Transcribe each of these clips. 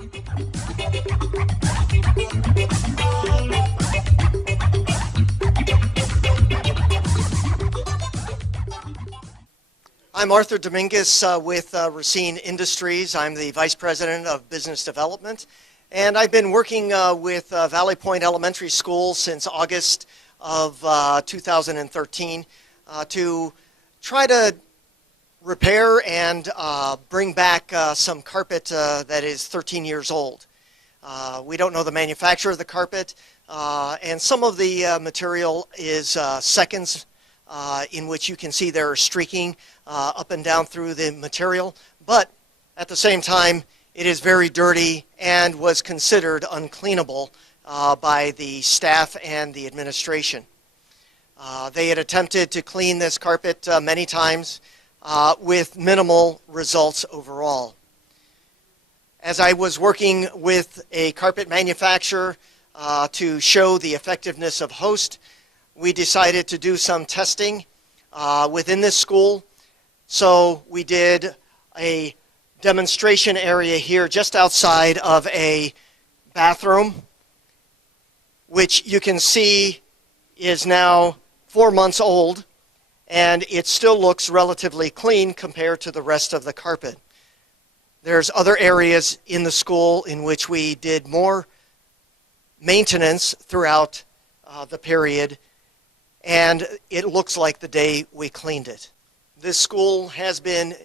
I'm Arthur Dominguez with Racine Industries. I'm the Vice President of Business Development, and I've been working with Valley Point Elementary School since August of 2013 to try to repair and bring back some carpet that is 13 years old. We don't know the manufacturer of the carpet, and some of the material is seconds, in which you can see there are streaking up and down through the material, but at the same time it is very dirty and was considered uncleanable by the staff and the administration. They had attempted to clean this carpet many times with minimal results overall. As I was working with a carpet manufacturer to show the effectiveness of Host, we decided to do some testing within this school. So we did a demonstration area here just outside of a bathroom, which you can see is now 4 months old, and it still looks relatively clean compared to the rest of the carpet. There's other areas in the school in which we did more maintenance throughout the period, and it looks like the day we cleaned it. This school has been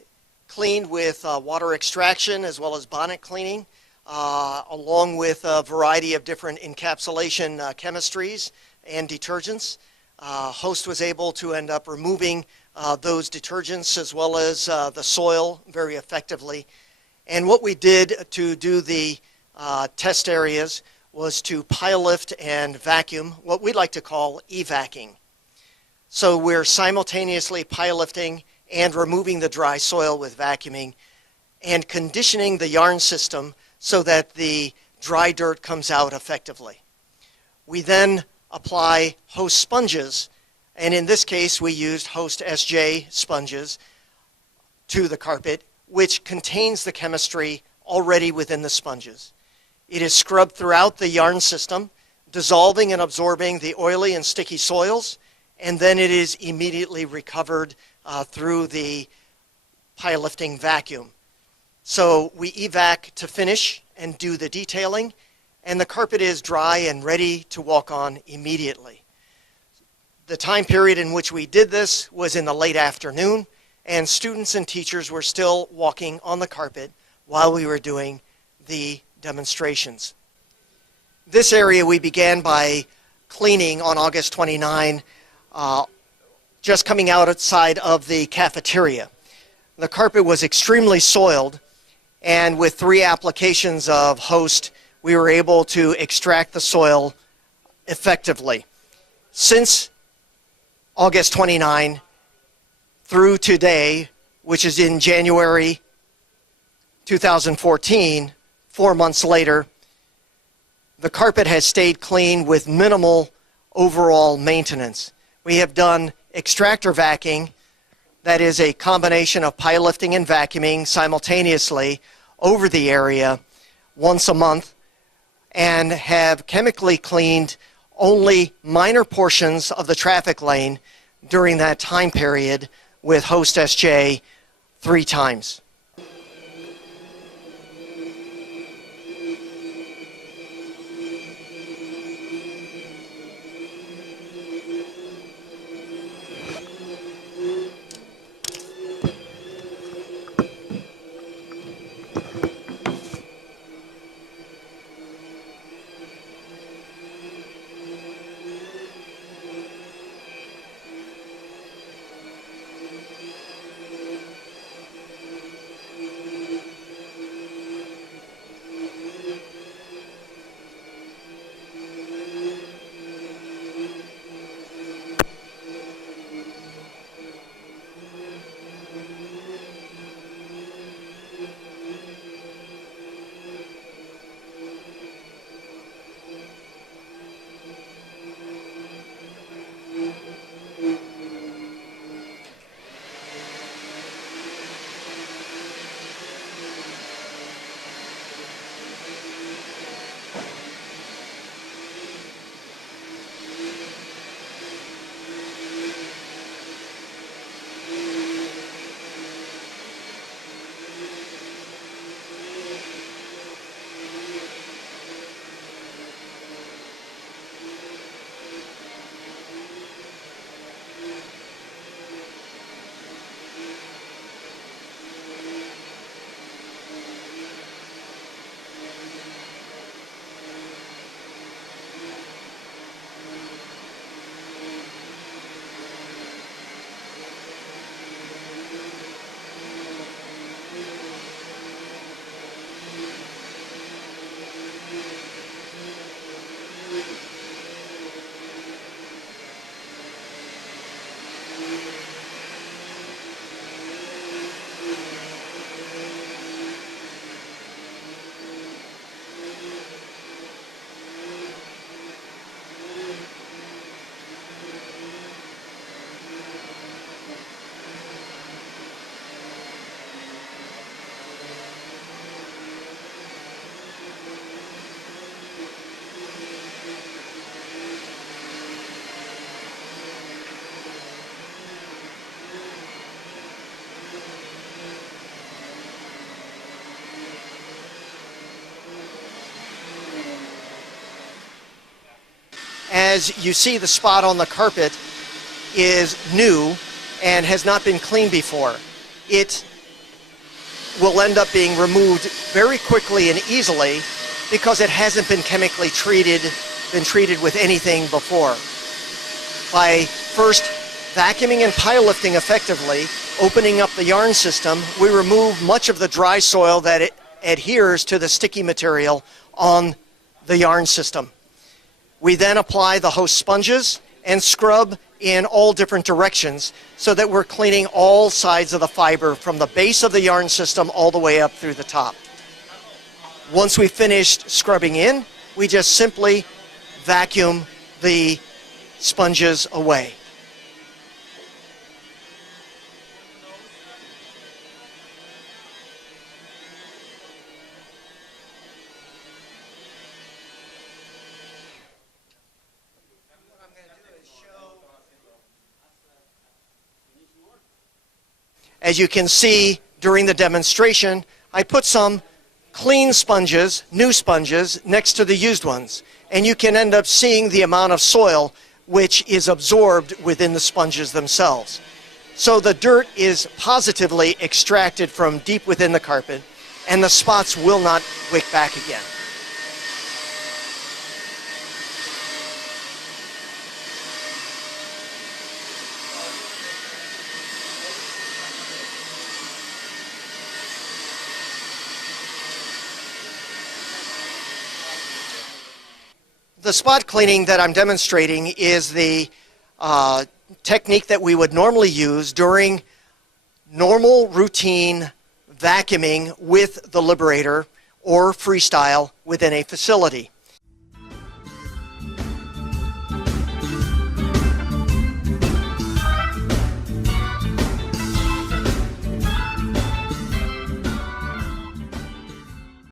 cleaned with water extraction as well as bonnet cleaning, along with a variety of different encapsulation chemistries and detergents. Host was able to end up removing those detergents as well as the soil very effectively. And what we did to do the test areas was to pile lift and vacuum, what we like to call evacking. So we're simultaneously pile lifting and removing the dry soil with vacuuming and conditioning the yarn system so that the dry dirt comes out effectively. We then apply Host sponges, and in this case we used Host SJ sponges to the carpet, which contains the chemistry already within the sponges. It is scrubbed throughout the yarn system, dissolving and absorbing the oily and sticky soils, and then it is immediately recovered through the pile lifting vacuum. So we evac to finish and do the detailing, and the carpet is dry and ready to walk on immediately. The time period in which we did this was in the late afternoon, and students and teachers were still walking on the carpet while we were doing the demonstrations. This area we began by cleaning on August 29, just coming outside of the cafeteria. The carpet was extremely soiled, and with 3 applications of Host, we were able to extract the soil effectively. Since August 29 through today, which is in January 2014, 4 months later, the carpet has stayed clean with minimal overall maintenance. We have done extractor vacuuming, that is a combination of pile lifting and vacuuming simultaneously over the area once a month, and have chemically cleaned only minor portions of the traffic lane during that time period with Host SJ 3 times. As you see, the spot on the carpet is new and has not been cleaned before. It will end up being removed very quickly and easily because it hasn't been chemically treated with anything before. By first vacuuming and pile lifting effectively, opening up the yarn system, we remove much of the dry soil that it adheres to the sticky material on the yarn system. We then apply the host sponges and scrub in all different directions so that we're cleaning all sides of the fiber from the base of the yarn system all the way up through the top. Once we've finished scrubbing in, we just simply vacuum the sponges away. As you can see during the demonstration, I put some clean sponges, new sponges, next to the used ones. And you can end up seeing the amount of soil which is absorbed within the sponges themselves. So the dirt is positively extracted from deep within the carpet, and the spots will not wick back again. The spot cleaning that I'm demonstrating is the technique that we would normally use during normal routine vacuuming with the Liberator or freestyle within a facility.